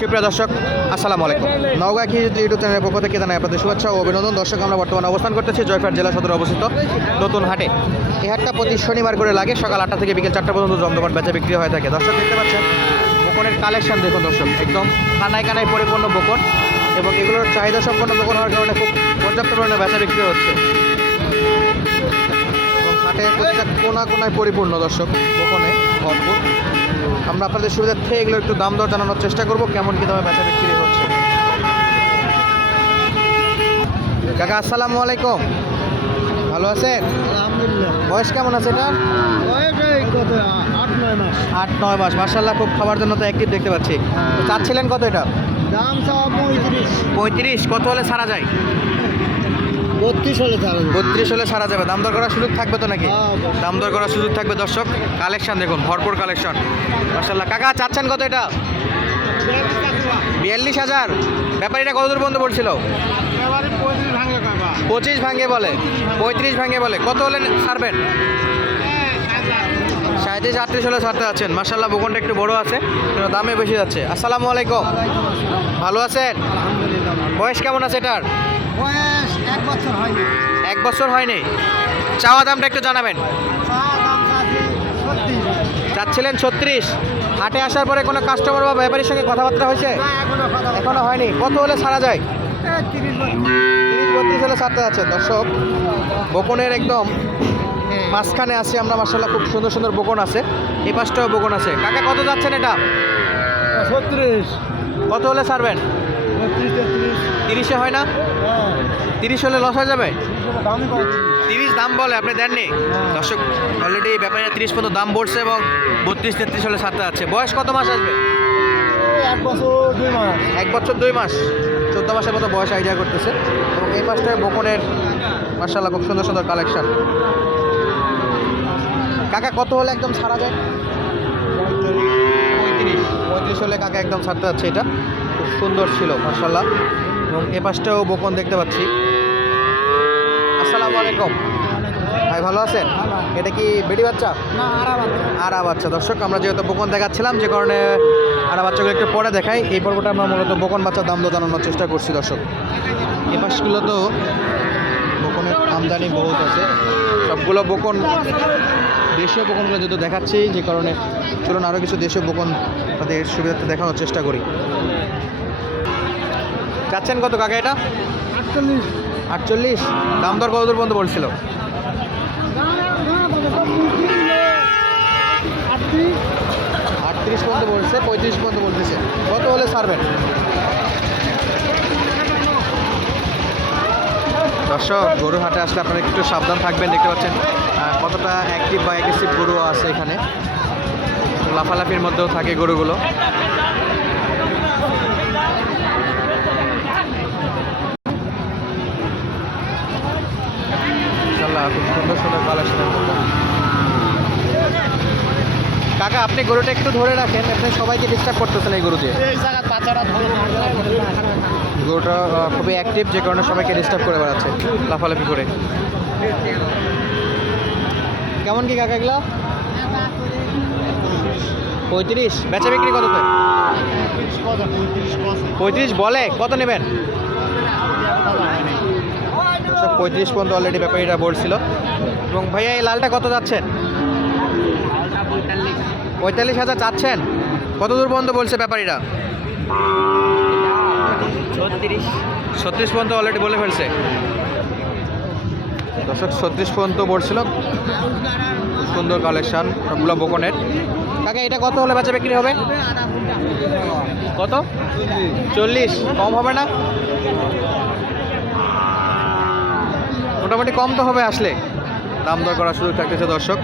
সুপ্রিয় দর্শক, আসসালামু আলাইকুম। নওগাঁ কি ইউটিউব চ্যানেলের পক্ষ থেকে জানাই আপনাদের শুভেচ্ছা ও অভিনন্দন। দর্শক, আমরা বর্তমানে অবস্থান করতেছি জয়ফাট জেলা সদরে অবস্থিত নতুন হাটে। এই হাটটা প্রতি শনিবার করে লাগে, সকাল আটটা থেকে বিকেল চারটা পর্যন্ত জমজমাট বেচা বিক্রি হয়ে থাকে। দর্শক, দেখতে পাচ্ছেন, বকনের কালেকশন দেখুন দর্শক, একদম কানায় কানায় পরিপূর্ণ বকন এবং এগুলোর চাহিদা সম্পন্ন বকন হওয়ার কারণে খুব পর্যাপ্ত পরিমাণে বেচা বিক্রি হচ্ছে। হাটে কোনা কোনায় পরিপূর্ণ দর্শক বকনে ভরপুর। আমরা আপনাদের সুবিধার্থে এগুলো একটু দাম দর জানানোর চেষ্টা করব কেমন কী দামে বেচা বিক্রি হচ্ছে। কাকা আসসালামু আলাইকুম। ভালো আছেন? বয়স কেমন আছে এটা আট নয় মাস। মার্শাল্লাহ খুব খাবার জন্য তো অ্যাক্টিভ দেখতে পাচ্ছি। তো চাচ্ছিলেন কত এটা? দাম পঁয়ত্রিশ। পঁয়ত্রিশ কত হলে ছাড়া যায়? বত্রিশ হলে ছাড়া যাবে। দাম দর করার সুযোগ থাকবে তো নাকি? হ্যাঁ, দাম দর করার সুযোগ থাকবে দর্শক। কালেকশন দেখুন ভরপুর কালেকশন। মার্শাল্লাহ কাকা চাচ্ছেন কত এটা? বিয়াল্লিশ হাজার। ব্যাপারীটা কত দূর বন্ধ পড়ছিল? পঁচিশ ভাঙে বলে। পঁয়ত্রিশ ভাঙে বলে। কত হলে ছাড়বেন? সাঁত্রিশ আটত্রিশ হলে ছাড়তে যাচ্ছেন। মার্শাল্লাহ বকনটা একটু বড় আছে দামে বেশি যাচ্ছে। আসসালামু আলাইকুম। ভালো আছেন? বয়স কেমন আছে এটার? এক বছর হয়নি। চাওয়া দামটা একটু জানাবেন। চাচ্ছিলেন ছত্রিশ। হাটে আসার পরে কোনো কাস্টমার বা ব্যাপারীর সঙ্গে কথাবার্তা হয়েছে? এখনও হয়নি। কত হলে ছাড়া যায়? তিরিশ বত্রিশ হলে ছাড়তে যাচ্ছে। দর্শক বকনের একদম মাঝখানে আছে। আমরা মার্শাল্লাহ খুব সুন্দর সুন্দর বকন আছে। এই পাশটাও বকন আছে। কাকা কত যাচ্ছেন এটা? ছত্রিশ। কত হলে ছাড়বেন তিরিশে হয় না? তিরিশ হলে লস হয়ে যাবে? তিরিশ দাম বলে, আপনি দেননি। দর্শক অলরেডি ব্যাপারে তিরিশ পর্যন্ত দাম বলছে এবং বত্রিশ, তেত্রিশ হলে ছাড়তে যাচ্ছে বয়স কত মাস আসবে? এক বছর দুই মাস। এক বছর দুই মাস চোদ্দ মাসের মতো বয়স আইডিয়া করতেছে। এবং এই পাশটায় বকনের মার্শাল্লাহ খুব সুন্দর সুন্দর কালেকশন কাকা, কত হলে একদম ছাড়া যায়? পঁয়ত্রিশ। পঁয়ত্রিশ হলে কাকা একদম ছাড়তে যাচ্ছে এটা। সুন্দর ছিল মার্শাল্লাহ এবং এ পাশটাও বকন দেখতে পাচ্ছি। আসসালামু আলাইকুম। ভাই ভালো আছেন? এটা কি বেডি বাচ্চা? আরা বাচ্চা। দর্শক আমরা যেহেতু বকন দেখাচ্ছিলাম যে কারণে আরা বাচ্চাগুলো একটু পরে দেখাই। এই পর্বটা আমরা মূলত বকন বাচ্চার দাম জানানোর চেষ্টা করছি দর্শক। এ পাশগুলো তো বকনের আমদানি বহুত আছে। সবগুলো বকন দেশীয় বকনগুলো যেহেতু দেখাচ্ছি যে কারণে চলুন আরও কিছু দেশীয় বকন তাদের সুবিধার্থে দেখানোর চেষ্টা করি। যাচ্ছেন কত কাকা এটা? আটচল্লিশ। আটচল্লিশ। দাম দর কত দূর পর্যন্ত বলছিল? আটত্রিশ পর্যন্ত বলছে পঁয়ত্রিশ পর্যন্ত বলতেছে। কত হলে ছাড়বেন? দর্শক গরু হাটে আসলে আপনারা একটু সাবধান থাকবেন দেখতে পাচ্ছেন কতটা অ্যাক্টিভ বা অ্যাগ্রেসিভ গরু আছে এখানে। লাফালাফির মধ্যেও থাকে গরুগুলো। খুব সুন্দর সুন্দর কালেকশনের মধ্যে কাকা আপনি গরুটা একটু ধরে রাখেন আপনি সবাইকে ডিস্টার্ব করতেছেন এই গরু দিয়ে এই জায়গা বাচ্চারা গরুটা খুবই অ্যাক্টিভ যে কারণে সবাইকে ডিস্টার্ব করে বেড়াচ্ছে লাফালাফি করে। কেমন কি কাকা এগুলা? পঁয়ত্রিশ। বেচা বিক্রি কত পঁয়ত্রিশ বলে। কত নেবেন? পঁয়ত্রিশ পর্যন্ত অলরেডি ব্যাপারীরা বলছিল। এবং ভাইয়া এই লালটা কত যাচ্ছেন? পঁয়তাল্লিশ হাজার চাচ্ছেন? কত দূর পর্যন্ত বলছে ব্যাপারীরা? ছত্রিশ। ছত্রিশ পর্যন্ত অলরেডি বলে ফেলছে। দর্শক ছত্রিশ পর্যন্ত বলছিল। সুন্দর কালেকশন সবগুলো বকনের। কাকা এটা কত হলে বেচা বিক্রি হবে? কত? চল্লিশ। কম হবে না? মোটামুটি কম তো হবে আসলে। দাম দর করার সুযোগ থাকতেছে দর্শক।